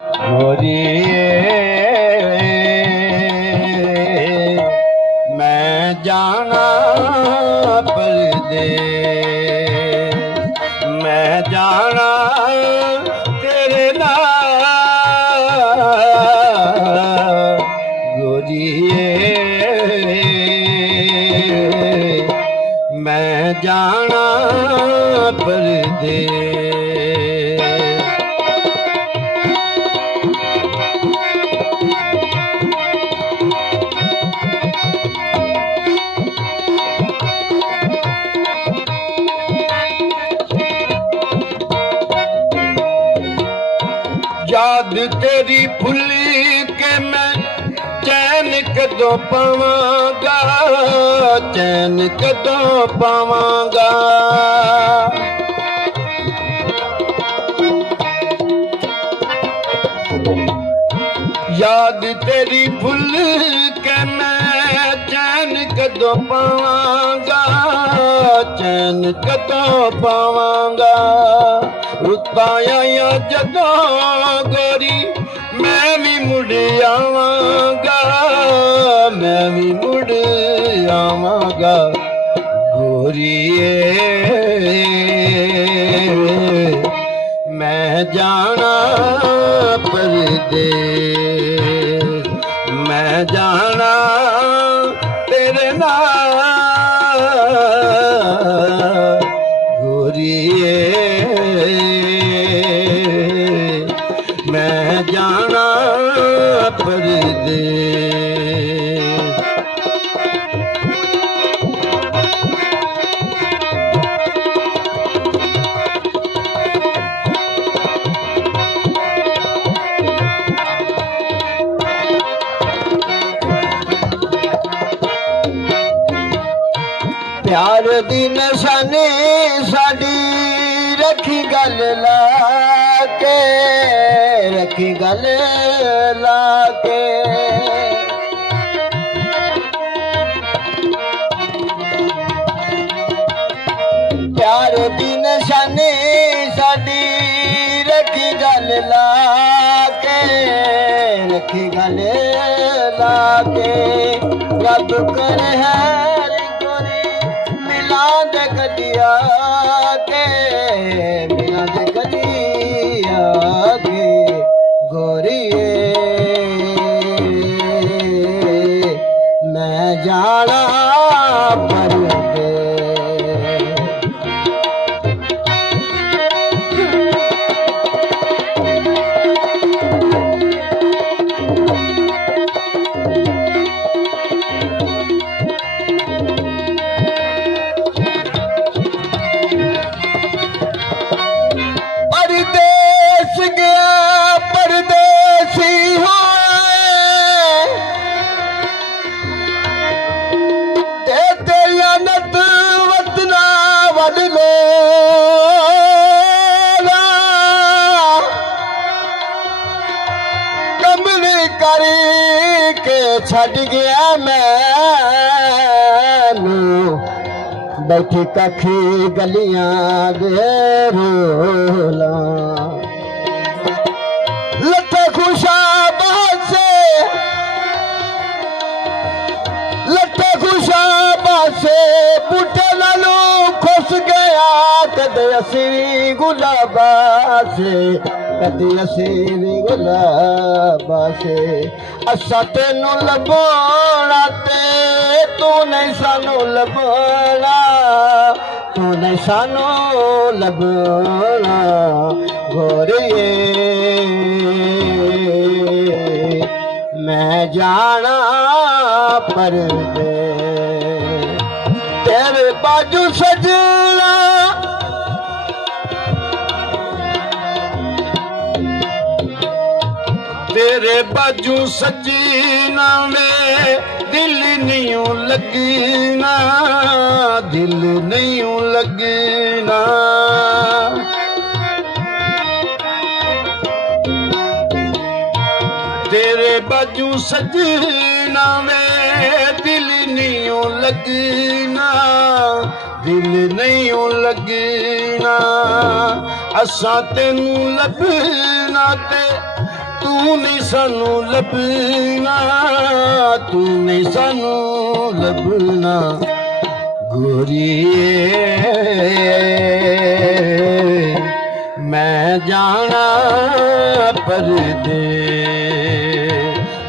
गोरिए मैं जाना परदेस, मैं जाना तेरे नाल गोरिए मैं जाना परदेस। याद तेरी भुली के मैं चैन कदों पावांगा, चैन कदों पावांगा। याद तेरी भुल के मैं चैन कदों पावांगा, चैन कदों पावांगा। रुत्तां आईयां जदों गोरी मैं भी मुड़ आवांगा, मैं भी मुड़ आवांगा गोरीए मैं जाना परदेस, मैं जाना तेरे नाल गोरीए मैं जाना परदेस। प्यार दी निशानी साडी रखी गल ला के, रखी गल ला के। प्यार दी निशानी साडी रखी गल ला के, रखी गल ला के। रब करे है मिलाद गलिया के, मिलाद गलिया के गोरिए मैं जाना परदेस। छड़ गया मैनू बैठी कखी गलियां दे रोला। लट्ठे खुशाबाद से, लट्ठे खुशाबाद से बूटे नालू खुस गया। कदे असी गुलाबा से, कदे असी गुलाबा से। असा तेनू लभना ते तू नहीं सानू लभना, तू नहीं सानू लभना गोरिए मैं जाना परदेस। तेरे बाजू सजना तेरे बाजू सजीना में दिल नहीं लगना, दिल नहीं लगना। तेरे बाजू सजना में दिल नहीं लगना, दिल नहीं लगना। असा तेनू लभना ते ਤੂੰ ਨਹੀਂ ਸਾਨੂੰ ਲੱਭਣਾ, ਤੂੰ ਨਹੀਂ ਸਾਨੂੰ ਲੱਭਣਾ ਗੋਰੀਏ। ਮੈਂ ਜਾਣਾ ਪਰਦੇਸ,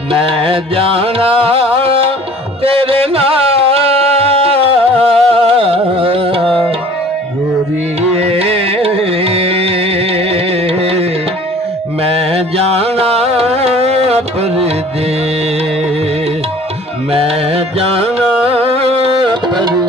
ਮੈਂ ਜਾਣਾ ਤੇਰੇ ਨਾਲ ਗੋਰੀਏ। ਮੈਂ ਜਾਣਾ ਪਰਦੇਸ, ਮੈਂ ਜਾਣਾ ਪਰਦੇਸ।